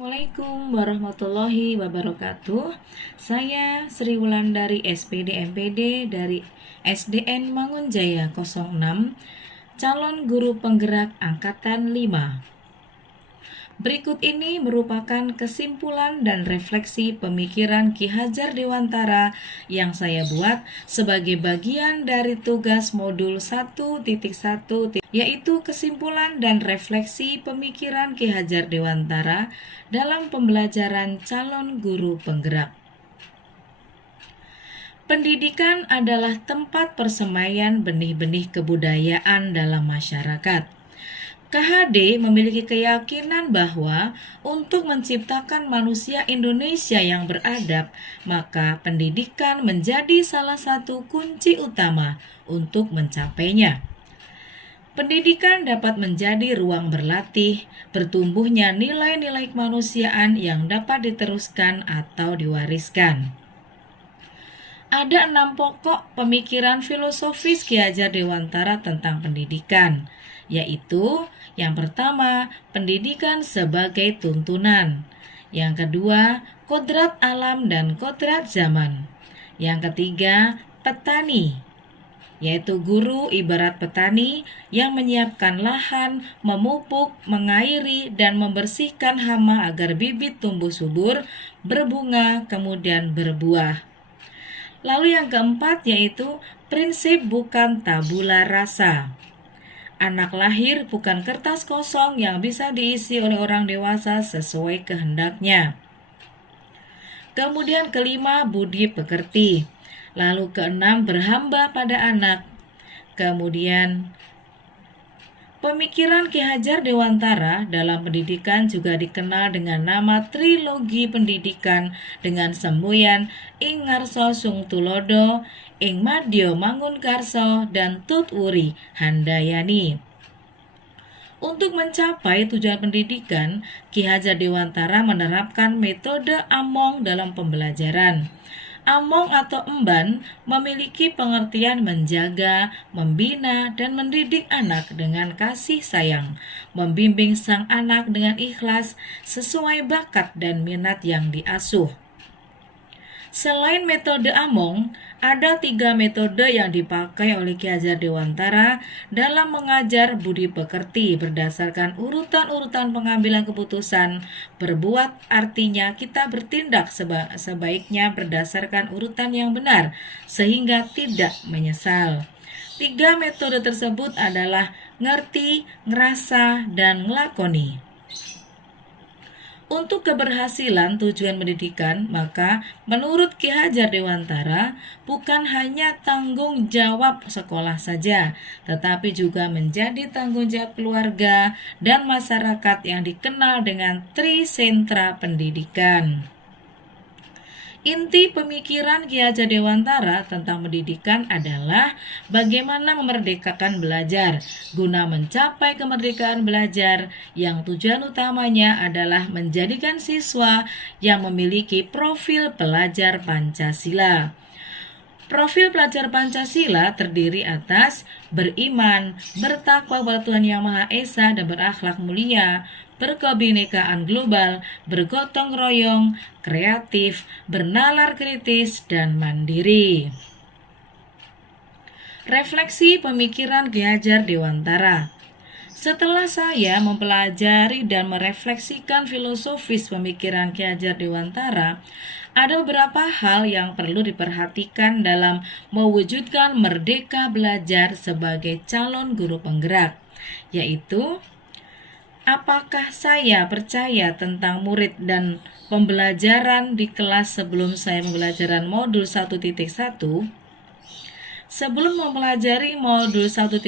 Assalamualaikum warahmatullahi wabarakatuh. Saya Sri Wulandari SPD MPD dari SDN Mangunjaya 06, calon guru penggerak angkatan 5. Berikut ini merupakan kesimpulan dan refleksi pemikiran Ki Hajar Dewantara yang saya buat sebagai bagian dari tugas modul 1.1, yaitu kesimpulan dan refleksi pemikiran Ki Hajar Dewantara dalam pembelajaran calon guru penggerak. Pendidikan adalah tempat persemaian benih-benih kebudayaan dalam masyarakat. KHD memiliki keyakinan bahwa untuk menciptakan manusia Indonesia yang beradab, maka pendidikan menjadi salah satu kunci utama untuk mencapainya. Pendidikan dapat menjadi ruang berlatih, bertumbuhnya nilai-nilai kemanusiaan yang dapat diteruskan atau diwariskan. Ada 6 pokok pemikiran filosofis Ki Hajar Dewantara tentang pendidikan, yaitu yang pertama, pendidikan sebagai tuntunan. Yang kedua, kodrat alam dan kodrat zaman. Yang ketiga, petani, yaitu guru ibarat petani yang menyiapkan lahan, memupuk, mengairi, dan membersihkan hama agar bibit tumbuh subur, berbunga, kemudian berbuah. Lalu yang keempat yaitu prinsip bukan tabula rasa. Anak lahir bukan kertas kosong yang bisa diisi oleh orang dewasa sesuai kehendaknya. Kemudian kelima, budi pekerti. Lalu keenam, berhamba pada anak. Kemudian pemikiran Ki Hajar Dewantara dalam pendidikan juga dikenal dengan nama trilogi pendidikan dengan semboyan Ing Ngarso Sung Tulodo, Ing Madya Mangunkarso, dan Tut Wuri Handayani. Untuk mencapai tujuan pendidikan, Ki Hajar Dewantara menerapkan metode Among dalam pembelajaran. Among atau emban memiliki pengertian menjaga, membina, dan mendidik anak dengan kasih sayang, membimbing sang anak dengan ikhlas sesuai bakat dan minat yang diasuh. Selain metode Among, ada 3 metode yang dipakai oleh Ki Hajar Dewantara dalam mengajar budi pekerti berdasarkan urutan-urutan pengambilan keputusan. Berbuat artinya kita bertindak sebaiknya berdasarkan urutan yang benar, sehingga tidak menyesal. 3 metode tersebut adalah ngerti, ngerasa, dan ngelakoni. Untuk keberhasilan tujuan pendidikan, maka menurut Ki Hajar Dewantara bukan hanya tanggung jawab sekolah saja, tetapi juga menjadi tanggung jawab keluarga dan masyarakat yang dikenal dengan Trisentra Pendidikan. Inti pemikiran Ki Hajar Dewantara tentang pendidikan adalah bagaimana memerdekakan belajar guna mencapai kemerdekaan belajar yang tujuan utamanya adalah menjadikan siswa yang memiliki profil pelajar Pancasila. Profil pelajar Pancasila terdiri atas beriman, bertakwa kepada Tuhan Yang Maha Esa dan berakhlak mulia, berkebinekaan global, bergotong royong, kreatif, bernalar kritis, dan mandiri. Refleksi pemikiran Ki Hajar Dewantara. Setelah saya mempelajari dan merefleksikan filosofis pemikiran Ki Hajar Dewantara, ada beberapa hal yang perlu diperhatikan dalam mewujudkan merdeka belajar sebagai calon guru penggerak, yaitu apakah saya percaya tentang murid dan pembelajaran di kelas sebelum saya pembelajaran modul 1.1? Sebelum mempelajari modul 1.1,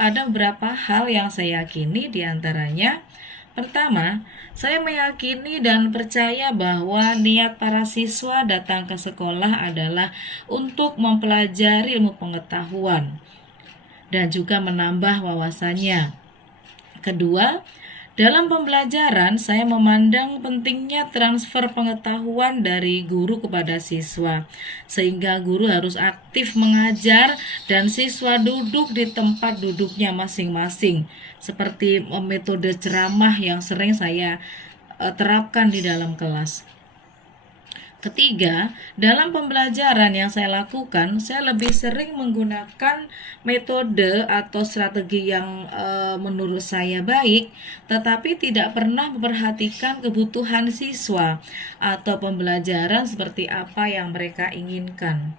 ada beberapa hal yang saya yakini diantaranya. Pertama, saya meyakini dan percaya bahwa niat para siswa datang ke sekolah adalah untuk mempelajari ilmu pengetahuan dan juga menambah wawasannya. Kedua, dalam pembelajaran saya memandang pentingnya transfer pengetahuan dari guru kepada siswa, sehingga guru harus aktif mengajar dan siswa duduk di tempat duduknya masing-masing, seperti metode ceramah yang sering saya terapkan di dalam kelas. Ketiga, dalam pembelajaran yang saya lakukan, saya lebih sering menggunakan metode atau strategi yang menurut saya baik, tetapi tidak pernah memperhatikan kebutuhan siswa atau pembelajaran seperti apa yang mereka inginkan.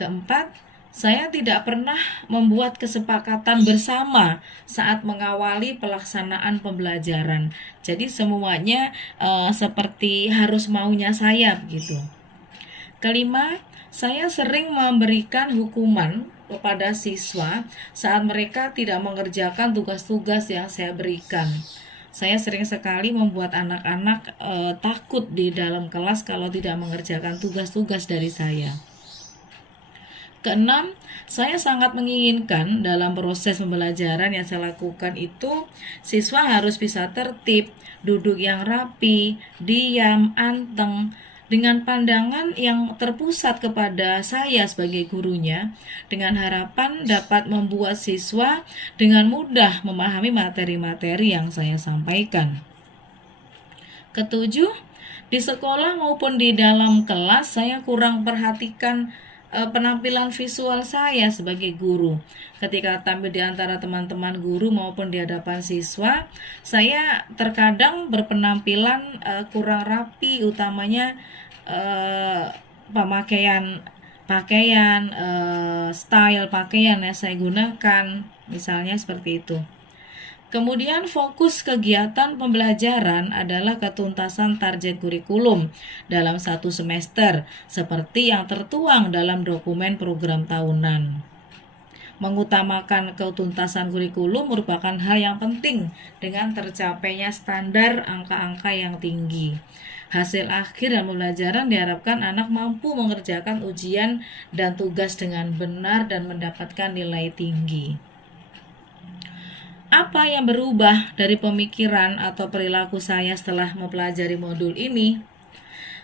Keempat, saya tidak pernah membuat kesepakatan bersama saat mengawali pelaksanaan pembelajaran. Jadi semuanya seperti harus maunya saya gitu. Kelima, saya sering memberikan hukuman kepada siswa saat mereka tidak mengerjakan tugas-tugas yang saya berikan. Saya sering sekali membuat anak-anak takut di dalam kelas kalau tidak mengerjakan tugas-tugas dari saya. Keenam, saya sangat menginginkan dalam proses pembelajaran yang saya lakukan itu siswa harus bisa tertib, duduk yang rapi, diam, anteng, dengan pandangan yang terpusat kepada saya sebagai gurunya, dengan harapan dapat membuat siswa dengan mudah memahami materi-materi yang saya sampaikan. Ketujuh, di sekolah maupun di dalam kelas saya kurang perhatikan penampilan visual saya sebagai guru. Ketika tampil di antara teman-teman guru maupun di hadapan siswa, saya terkadang berpenampilan kurang rapi, utamanya pakaian, style pakaian yang saya gunakan, misalnya seperti itu. Kemudian fokus kegiatan pembelajaran adalah ketuntasan target kurikulum dalam satu semester, seperti yang tertuang dalam dokumen program tahunan. Mengutamakan ketuntasan kurikulum merupakan hal yang penting dengan tercapainya standar angka-angka yang tinggi. Hasil akhir dan pembelajaran diharapkan anak mampu mengerjakan ujian dan tugas dengan benar dan mendapatkan nilai tinggi. Apa yang berubah dari pemikiran atau perilaku saya setelah mempelajari modul ini?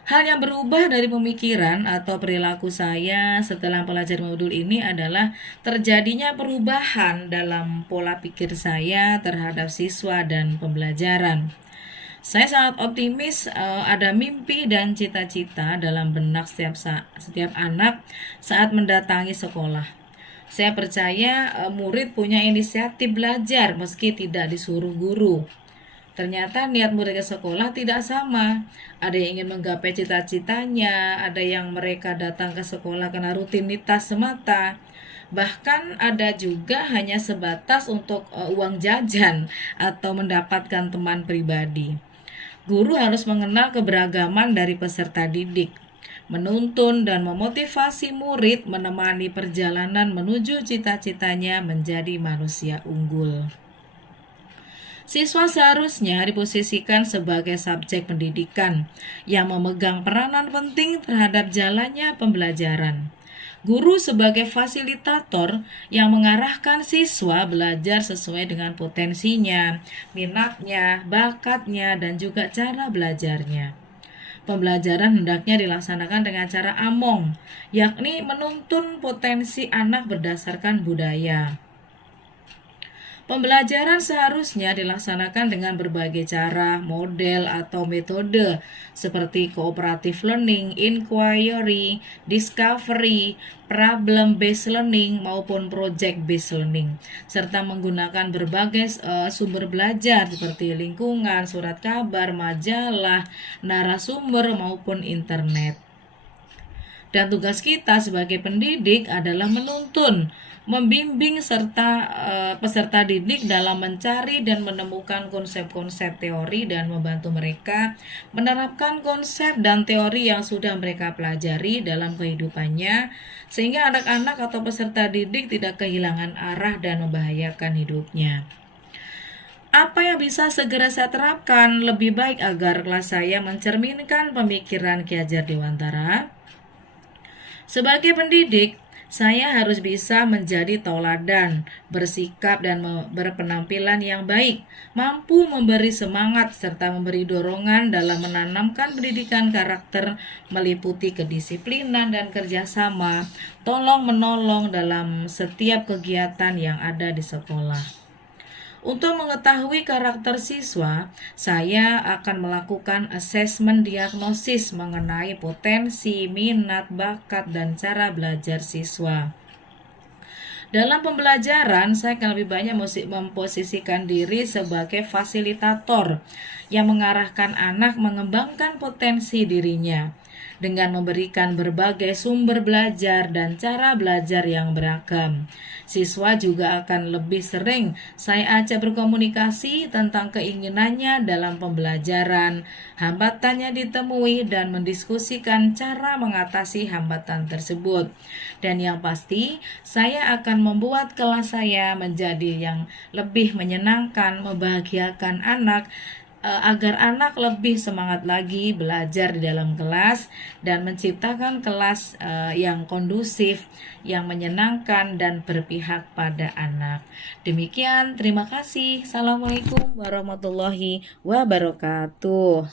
Hal yang berubah dari pemikiran atau perilaku saya setelah mempelajari modul ini adalah terjadinya perubahan dalam pola pikir saya terhadap siswa dan pembelajaran. Saya sangat optimis ada mimpi dan cita-cita dalam benak setiap anak saat mendatangi sekolah. Saya percaya murid punya inisiatif belajar meski tidak disuruh guru. Ternyata niat murid ke sekolah tidak sama. Ada yang ingin menggapai cita-citanya, ada yang mereka datang ke sekolah karena rutinitas semata. Bahkan ada juga hanya sebatas untuk uang jajan atau mendapatkan teman pribadi. Guru harus mengenal keberagaman dari peserta didik, menuntun dan memotivasi murid menemani perjalanan menuju cita-citanya menjadi manusia unggul. Siswa seharusnya diposisikan sebagai subjek pendidikan yang memegang peranan penting terhadap jalannya pembelajaran. Guru sebagai fasilitator yang mengarahkan siswa belajar sesuai dengan potensinya, minatnya, bakatnya, dan juga cara belajarnya. Pembelajaran hendaknya dilaksanakan dengan cara among, yakni menuntun potensi anak berdasarkan budaya. Pembelajaran seharusnya dilaksanakan dengan berbagai cara, model, atau metode seperti cooperative learning, inquiry, discovery, problem-based learning, maupun project-based learning, serta menggunakan berbagai sumber belajar seperti lingkungan, surat kabar, majalah, narasumber, maupun internet. Dan tugas kita sebagai pendidik adalah menuntun, membimbing serta peserta didik dalam mencari dan menemukan konsep-konsep teori dan membantu mereka menerapkan konsep dan teori yang sudah mereka pelajari dalam kehidupannya sehingga anak-anak atau peserta didik tidak kehilangan arah dan membahayakan hidupnya. Apa yang bisa segera saya terapkan lebih baik agar kelas saya mencerminkan pemikiran Ki Hajar Dewantara? Sebagai pendidik, saya harus bisa menjadi tauladan, bersikap dan berpenampilan yang baik, mampu memberi semangat serta memberi dorongan dalam menanamkan pendidikan karakter meliputi kedisiplinan dan kerjasama, tolong-menolong dalam setiap kegiatan yang ada di sekolah. Untuk mengetahui karakter siswa, saya akan melakukan asesmen diagnosis mengenai potensi, minat, bakat, dan cara belajar siswa. Dalam pembelajaran, saya akan lebih banyak memposisikan diri sebagai fasilitator yang mengarahkan anak mengembangkan potensi dirinya dengan memberikan berbagai sumber belajar dan cara belajar yang beragam. Siswa juga akan lebih sering saya ajak berkomunikasi tentang keinginannya dalam pembelajaran, hambatannya ditemui, dan mendiskusikan cara mengatasi hambatan tersebut. Dan yang pasti, saya akan membuat kelas saya menjadi yang lebih menyenangkan, membahagiakan anak, agar anak lebih semangat lagi belajar di dalam kelas dan menciptakan kelas yang kondusif, yang menyenangkan dan berpihak pada anak. Demikian, terima kasih. Assalamualaikum warahmatullahi wabarakatuh.